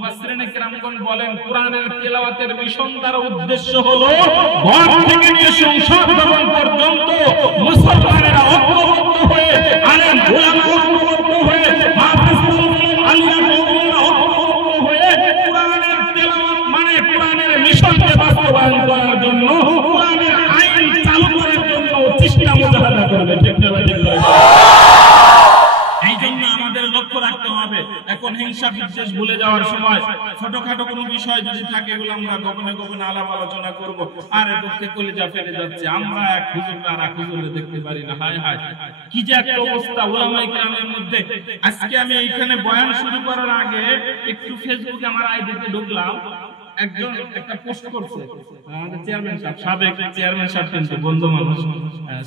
মুফাসসিরিনে কিরামগণ বলেন কোরআনের তিলাওয়াতের মিশন দ্বারা উদ্দেশ্য হলো ঘর থেকে নিয়ে সংসদ ভবন পর্যন্ত মুসলমানেরা ঐক্যবদ্ধ হয়ে আলেম উলামা ঐক্যবদ্ধ হয়ে হাফেজ আলিম মুমিনরা ঐক্যবদ্ধ হয়ে কোরআনের তিলাওয়াত মানে কোরআনের মিশনকে বাস্তবায়ন করার জন্য কোরআনের আইন চালু করার জন্য চেষ্টা মুজাহাদা করবে। ঠিক না ভাই? এই জন্য আমাদের লক্ষ্য রাখতে হবে এখন হিংসা বিদ্বেষ ভুলে যাওয়ার সময় ছোটখাটো কোনো বিষয় যদি থাকে এগুলো আমরা গোপনে গোপনে আলাপ আলোচনা করব। আরে দুঃখে কলিজা ফেটে যাচ্ছে, আমরা এক হুজুর আর এক হুজুরে দেখতে পারি না। হায় হায় কি যে একটা অবস্থা উলামায়ে কেরামের মধ্যে। আজকে আমি এইখানে বয়ান শুরু করার আগে একটু ফেসবুকে আমার আইডিতে ঢুকলাম, একজন একটা পোস্ট করছে আমাদের চেয়ারম্যান সাহেব, সাবেক চেয়ারম্যান সাহেব, কিন্তু বন্ধু মানুষ,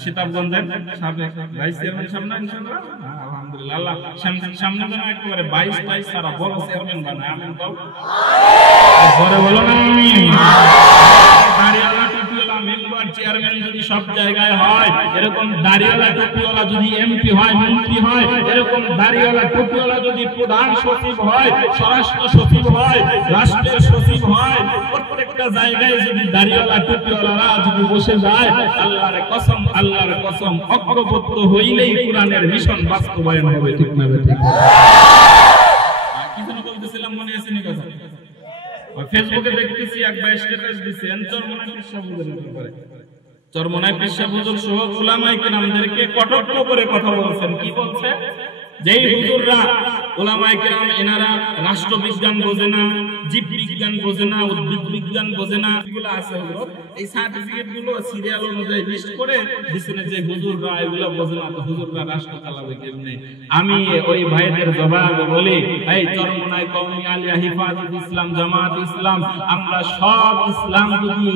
সীতাবগঞ্জের সাবেক ভাইস চেয়ারম্যান সাহেব না ইনশাআল্লাহ, আলহামদুলিল্লাহ। আল্লাহ সামনে যেন একেবারে 22 সারা বড় চেয়ারম্যান বানায়। আমিন বল, ঘরে বলো না আমিন। দাড়িওয়ালা টুপিওয়ালা মেম্বার চেয়ারম্যান যদি সব জায়গায় হয়, এরকম দাড়িওয়ালা টুপিওয়ালা যদি এমপি হয়, মন্ত্রী হয়, এরকম দাড়িওয়ালা টুপিওয়ালা যদি প্রধান সচিব হয়, স্বরাষ্ট্র সচিব হয়, রাষ্ট্রের সচিব হয়, প্রত্যেকটা জায়গায় যদি দাড়িওয়ালা টুপিওয়ালারা যদি বসে যায়, আল্লাহর কসম অগ্রগত্য হইলেই কোরআনের মিশন বাস্তবায়ন হবে। ঠিক না? ঠিক। কি যেন বলতেছিলাম, মনে আছে নি কথা? ফেসবুকে দেখতেছি এক ভাই স্ট্যাটাস দিয়েছেন, চরমনাই পেশা হুজুরের ব্যাপারে। চরমনাই পেশা হুজুর সহ উলামায়ে কেরামদেরকে কটাক্ষ করে কথা বলছেন। কি বলছে? যেই হুজুররা উলামায়ে কেরাম এনারা রাষ্ট্রবিজ্ঞান বোঝে না, জীববিজ্ঞান বোঝে না, উদ্ভিদ বিজ্ঞান বোঝে না, এগুলো আছে হুজুর, এই সার্টিফিকেট গুলো সিরিয়াল অনুযায়ী লিস্ট করে দিছেন যে হুজুররা এগুলো বোঝে না, তো হুজুররা রাষ্ট্র চালাবে কেমনে? আমি ওই ভাইদের জবাবে বলি, এই চরমনাই কওমি আলিয়া হিফাজত ইসলাম জামাত ইসলাম, আমরা সব ইসলাম যদি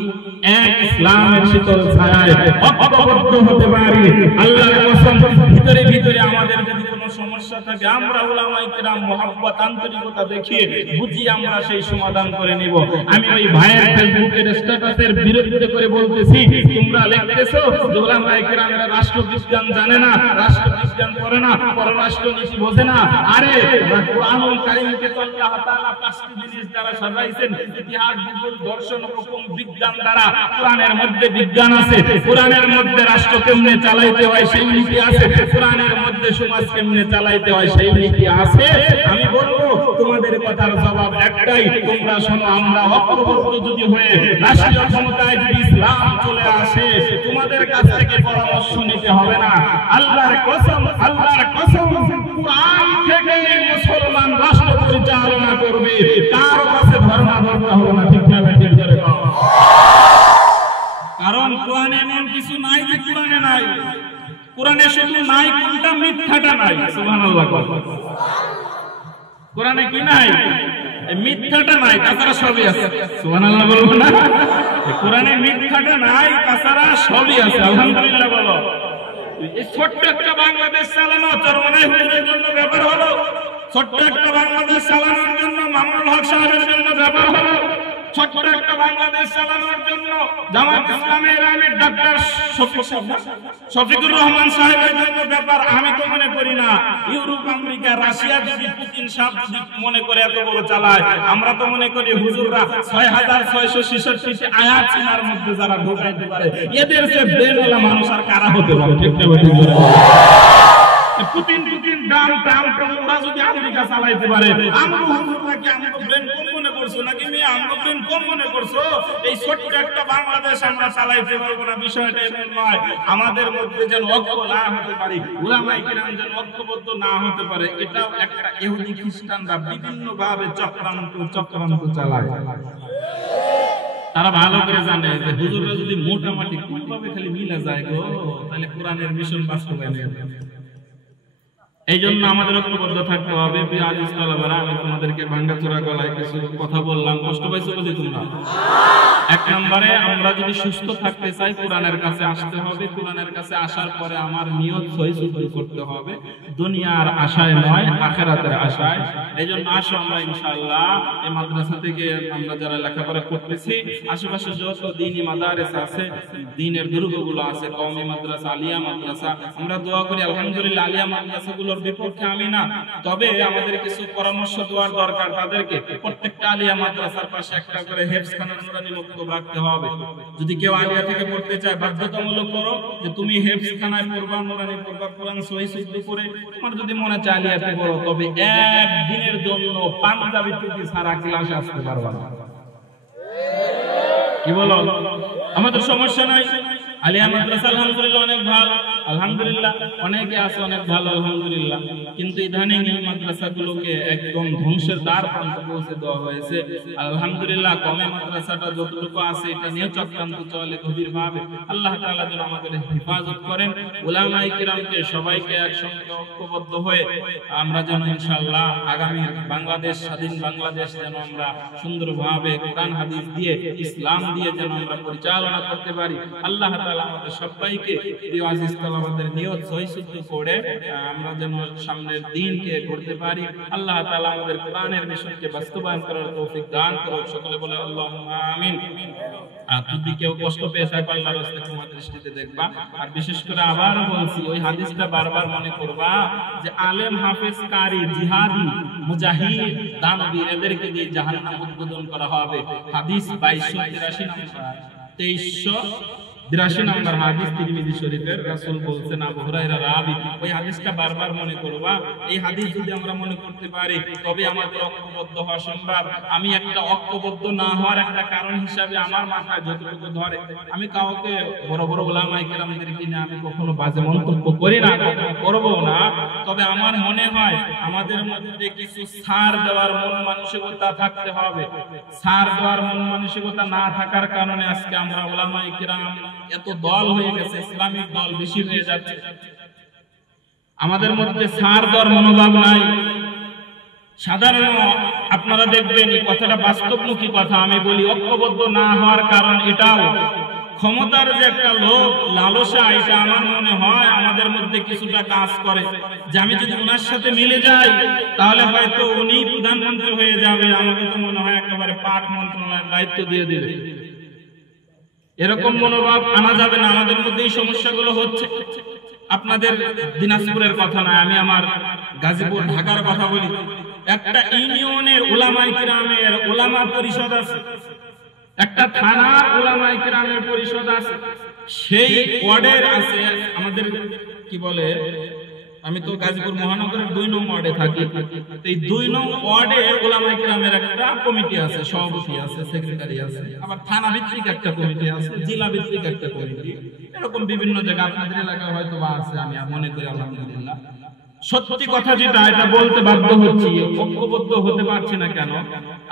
এক ইসলামের শীতল ছায়ায় ঐক্যবদ্ধ হতে পারি, আল্লাহর কসম ভিতরে ভিতরে আমাদের যদি কোনো সমস্যা থাকে আমরা উলামায়ে কেরাম মুহাব্বত আন্তরিকতা দেখিয়ে বুঝিয়ে আমরা সেই সমাধান করে নিব। আমি ওই ভাইয়ের ফেসবুকের স্ট্যাটাসের বিরুদ্ধে করে বলতেছি, তোমরা লিখতেছো যে উলামায়ে কেরামরা রাষ্ট্রবিজ্ঞান জানে না, রাষ্ট্রবিজ্ঞান পড়ে না, পররাষ্ট্র নীতি বোঝে না। আরে কুরআনুল কারীমকে তো আল্লাহ তাআলা 5টি জিনিস দ্বারা সাজাইছেন, ইতিহাস, ভূগোল, দর্শন, হুকুম, বিজ্ঞান দ্বারা। কোরআনের মধ্যে বিজ্ঞান আছে, কোরআনের মধ্যে রাষ্ট্র কেমনে চালাইতে হয় সেই নীতি আছে, কোরআনের মধ্যে সমাজ কেমনে চালাইতে হয় সেই নীতি আছে। আমি বলবো তোমাদের কথার জবাব একটাই, তোমরা শোনো, আমরা ঐক্যবদ্ধ যদি হয়ে রাষ্ট্রীয় ক্ষমতায় যদি ইসলাম চলে আসে, তোমাদের কাছ থেকে পরামর্শ নিতে হবে না। আল্লাহর কসম কোরআন থেকে মুসলমান রাষ্ট্র পরিচালনা করবে, কার কাছে ধর্ম ধরতে হবে না। ঠিক না? ঠিক করে দাও। কারণ কোরআনে এমন কিছু নাই যে কোরআনে নাই। কোরআনে শুধু নাই কোনটা, মিথ্যাটা নাই। সুবহানাল্লাহ। কোরআনে কি নাই? মিথ্যাটা নাই, তাছাড়া সবই আছে। সুবহানাল্লাহ বলবো না? কোরআনে মিথ্যাটা নাই, তাছাড়া সবই আছে। আলহামদুলিল্লাহ বলো। এই ছোট্ট একটা বাংলাদেশ চালানো চরমনাই হুজুরের জন্য ব্যাপার হলো, ছোট্ট একটা বাংলাদেশ চালানোর জন্য মামুনুল হক সাহেবের জন্য ব্যাপার হলো, ছোট্ট একটা বাংলাদেশ চালানোর জন্য জামাত ইসলামের আমির ডাক্তার শফিকুর রহমান সাহেবের জন্য ব্যাপার। আমি তো মনে করি না ইউরোপ, আমেরিকা, রাশিয়া যদি পুতিন সাহেব যদি মনে করে এত বড় চালায়, আমরা তো মনে করি হুজুররা 6666 আয়াত সিনার মধ্যে যারা ঢোকাইতে পারে, এদের যে ব্রেনওয়ালা মানুষ আর কারা হতে পারে? ঠিক না? পুতিন দাম ওরা যদি আমেরিকা চালাইতে পারে, আমরা হুজুররা কি আমাদের ব্রেন কম মনে করছো নাকি? মেয়ে আমরা ব্রেন কম মনে করছো? এই ছোট্ট একটা বাংলাদেশ আমরা চালাইতে পারবো না, বিষয়টা এমন নয়। আমাদের মধ্যে যেন ঐক্য না হতে পারে, উলামায়ে কেরাম যেন ঐক্যবদ্ধ না হতে পারে, এটাও একটা ইহুদি খ্রিস্টানরা বিভিন্ন ভাবে চক্রান্ত চালায়। তারা ভালো করে জানে যে হুজুররা যদি মোটামুটি কোনভাবে খালি মিলা যায় গো, তাহলে কোরআনের মিশন বাস্তবায়ন হবে। এই জন্য আমাদের ঐক্যবদ্ধ থাকতে হবে। আজিজ তালেবারা, আমি তোমাদেরকে ভাঙ্গাচোরা গলায় কিছু কথা বললাম, কষ্ট পাইছো বলি তোমরা? এক নম্বরে আমরা যদি সুস্থ থাকতে চাই কোরআনের কাছে আসতে হবে। কোরআনের কাছে আসার পরে আমার নিয়ত সহিশুদ্ধ করতে হবে, দুনিয়ার আশায় নয়, আখিরাতের আশায়। এইজন্য আসো আমরা ইনশাআল্লাহ এই মাদ্রাসা থেকে আমরা যারা লেখাপড়া করতেছি, আশেপাশে যত দ্বীনি মাদারিস আছে, দ্বীনের দুর্গগুলো আছে, কওমি মাদ্রাসা, আলিয়া মাদ্রাসা, আমরা দোয়া করি আলহামদুলিল্লাহ আলিয়া মাদ্রাসাগুলোর বিপক্ষে আমি না, তবে আমাদের কিছু পরামর্শ দেওয়ার দরকার তাদেরকে। প্রত্যেকটা আলিয়া মাদ্রাসার পাশে একটা করে হেফজখানা নুরানি মক্তব রাখতে হবে। যদি কেউ আলিয়া থেকে পড়তে চায় বাধ্যতামূলক করো যে তুমি হেফজখানায় পড়বা, নুরানি পড়বা, কোরআন সহিহ শুদ্ধ করে। তোমার যদি মনে চায় আলিয়াতে পড়ো, তবে একদিনের জন্য পাঞ্জাবি টুপি ছাড়া ক্লাসে আসতে পারবা না। কি বলো? আমাদের সমস্যা নাই। আলিয়া মাদ্রাসা আলহামদুলিল্লাহ অনেক ভালো, আলহামদুলিল্লাহ অনেকে আছে অনেক ভালো, আলহামদুলিল্লাহ। কিন্তু ইদানিং এই মাদ্রাসাগুলোকে একদম ধ্বংসের দ্বার প্রান্তে পৌঁছে দেওয়া হয়েছে। আলহামদুলিল্লাহ কমে মাদ্রাসাটা যতটুকু আছে এটা নিয়ে চক্রান্ত চলে গভীরভাবে। আল্লাহ তাআলা যেন আমাদের হেফাজত করেন। উলামায়ে কিরামকে সবাইকে একসঙ্গে ঐক্যবদ্ধ হয়ে আমরা যেন ইনশাআল্লাহ আগামী বাংলাদেশ, স্বাধীন বাংলাদেশ যেন আমরা সুন্দরভাবে কোরআন হাদিস দিয়ে, ইসলাম দিয়ে যেন আমরা পরিচালনা করতে পারি। আল্লাহ তাআলা আমাদের সবাইকে প্রিয় আজিজ আমাদের নিয়ত সহিশুদ্ধ করে আমরা যেন সামনের দিনকে করতে পারি। আল্লাহ তাআলা আমাদের কোরআনের মিশনকে বাস্তবায়ন করার তৌফিক দান করুন। সকলে বলে আল্লাহুম্মা আমিন। আর যদি কেউ কষ্ট পেয়ে থাকে আল্লাহর রাস্তায় ক্ষমা দৃষ্টিতে দেখবা। আর বিশেষ করে আবার বলছি, ওই হাদিসটা বারবার মনে করবা যে আলেম, হাফেজ, কারি, জিহাদি, মুজাহিদ, দানবীর এদেরকে দিয়ে জাহান্নাম উদ্বোধন করা হবে। হাদিস 2283 নম্বর, 2382 নম্বর হাদিস তিরমিজি শরীফের। রাসূল বলছেন, আবু হুরায়রা রাবী, ওই হাদিসটা বারবার মনে করবা। এই হাদিস যদি আমরা মনে করতে পারি তবে আমাদের ঐক্যবদ্ধ হওয়া সম্ভব। আমি একটা ঐক্যবদ্ধ না হওয়ার একটা কারণ হিসাবে আমার মাথায় যতটুকু ধরে, আমি কাউকে বড় বড় উলামায়ে কেরামদেরকে নিয়ে আমি কখনো বাজে মন্তব্য করি না, করবো না। তবে আমার মনে হয় আমাদের মধ্যে কিছু ছাড় দেওয়ার মন মানসিকতা থাকতে হবে। ছাড় দেওয়ার মন মানসিকতা না থাকার কারণে আজকে আমরা উলামায়ে কেরাম এত দল হয়ে গেছে, ইসলামিক দল বেশি হয়ে যাচ্ছে। আমাদের মধ্যে ছাড় দেওয়ার মনোভাব নাই। সাধারণ আপনারা দেখবেন এই কথাটা বাস্তবমুখী কথা। আমি বলি ঐক্যবদ্ধ না হওয়ার কারণ এটাও, ক্ষমতার যে একটা লোভ, লালসা, এটা আমার মনে হয় আমাদের মধ্যে কিছুটা কাজ করে। যে আমি যদি ওনার সাথে মিলে যাই তাহলে হয়তো উনি প্রধানমন্ত্রী হয়ে যাবে, আমাকে তো মনে হয় একেবারে পাক মন্ত্রণালয়ের দায়িত্ব দিয়ে দেবে। এরকম মনোভাব আনা যাবে না। আমাদের মধ্যে এই সমস্যাগুলো হচ্ছে। আপনাদের দিনাজপুরের কথা নয়, আমি আমার গাজীপুর, ঢাকার কথা বলি। একটা ইউনিয়নের উলামায়ে কিরামের উলামা পরিষদ আছে, একটা থানার উলামায়ে কিরামের পরিষদ আছে, সেই ওয়ার্ডের আছে আমাদের কি বলে, আমি তো গাজীপুর মহানগরের 2 নং ওয়ার্ডে থাকি। এই 2 নং ওয়ার্ডে উলামায়ে কিরামের একটা কমিটি আছে, সভাপতি আছে, সেক্রেটারি আছে, আবার থানা ভিত্তিক একটা কমিটি আছে, জেলা ভিত্তিক একটা কমিটি, এরকম বিভিন্ন জায়গা আপনাদের এলাকায় হয়তো বা আছে, আমি মনে করি আলহামদুলিল্লাহ। সত্যি কথা যেটা, এটা বলতে বাধ্য হচ্ছি, ঐক্যবদ্ধ হতে পারছি না কেন?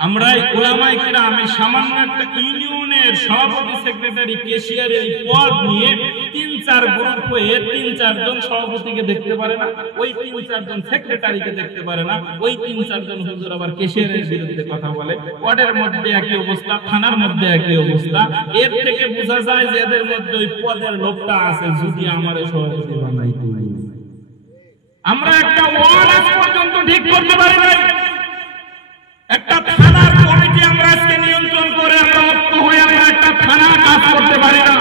আমরা উলামায়ে কিরাম সামান্য একটা ইউনিয়নের সভাপতি, সেক্রেটারি, ক্যাশিয়ারের পদ নিয়ে 3-4 গ্রুপ হয়ে 3-4 জন সভাপতিকে দেখতে পারে না, ওই 3-4 জন সেক্রেটারিকে দেখতে পারে না, ওই 3-4 জন হুজুর আবার ক্যাশিয়ারের বিরুদ্ধে কথা বলে। ওয়ার্ডের মধ্যে একই অবস্থা, থানার মধ্যে একই অবস্থা। এর থেকে বোঝা যায় যে এদের মধ্যে ওই পদের লোভটা আছে, যদি আমার সভাপতি বানাইতে। আমরা একটা ওয়ার্ড আজ পর্যন্ত ঠিক করতে পারি নাই। একটা থানার কমিটি আমরা আজকে নিয়ন্ত্রণ করে আমরা ঐক্য হয়ে আমরা একটা থানা কাজ করতে পারি না।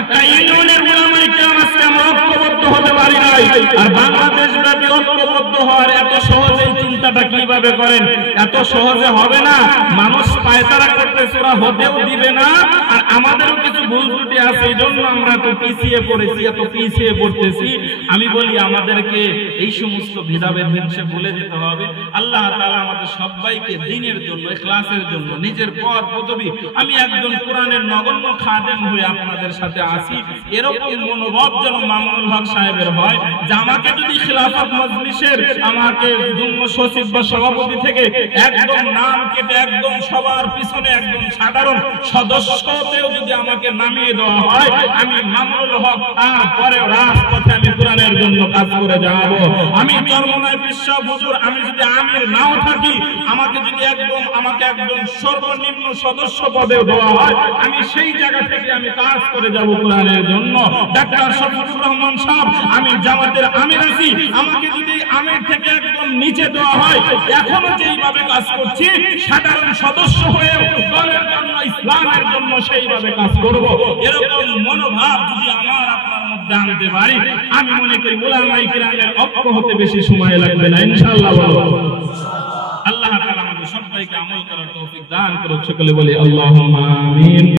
একটা ইউনিয়নের উলামায়ে কিরাম আজকে আমরা ঐক্যবদ্ধ হতে পারি নাই। আর বাংলাদেশ ব্যাপী ঐক্যবদ্ধ হওয়ার এত সহজে চিন্তাটা কিভাবে করেন? এত সহজে হবে না। মানুষ পায়তারা করতেছে, ওরা হতেও দিবে না। আর আমাদেরও কিছু ভুল ত্রুটি আছে, এই জন্য আমরা তো পিছিয়ে পড়েছি, এত পিছিয়ে পড়তেছি। আমি বলি আমাদেরকে এই সমস্ত ভেদাভেদ হিংসা ভুলে যেতে হবে। আল্লাহ তাআলা আমাদের সবাইকে দ্বীনের জন্য, ইখলাসের জন্য, নিজের পদ পদবী, আমি একজন কোরআনের নগণ্য খাদেম হয়ে আপনাদের সাথে আছি, এরকম মনোভাব যেন মামুনুল হক সাহেবের হয়। যে আমাকে যদি খিলাফত মজলিসের আমাকে যুগ্ম সচিব বা সভাপতি থেকে একদম নাম কেটে একদম সবার পিছনে একদম সাধারণ সদস্যতে হয়েও যদি আমাকে নামিয়ে দেওয়া হয়, আমি মামুনুল হক তারপরে রাজপথে আমি কোরআনের জন্য কাজ করে যাব। আমি চরমনায় বিশ্বাস হুজুর, আমি যদি আমির নাও থাকি, আমাকে একদম সর্বনিম্ন সদস্য পদে দেওয়া হয়, আমি সেই জায়গা থেকে আমি কাজ করে যাব কোরআনের জন্য। ডাক্তার শফিকুর রহমান সাহেব, আমি জামাতের আমির আছি, আমাকে যদি আমির থেকে একদম নিচে দেওয়া হয়, এখনো যেইভাবে কাজ করছি সাধারণ সদস্য হয়ে দলের জন্য, ইসলামের জন্য সেইভাবে কাজ করব। এরকম মনোভাব যদি আমার আপনার মধ্যে আনতে পারি, আমি মনে করি উলামায়ে কিরামের ঐক্য হতে বেশি সময় লাগবে না, ইনশাআল্লাহ। বলো আল্লাহ তাআলা আমাদের সবাইকে আমল করার তৌফিক দান করুন। সকলে বলি আল্লাহুম্মা আমিন।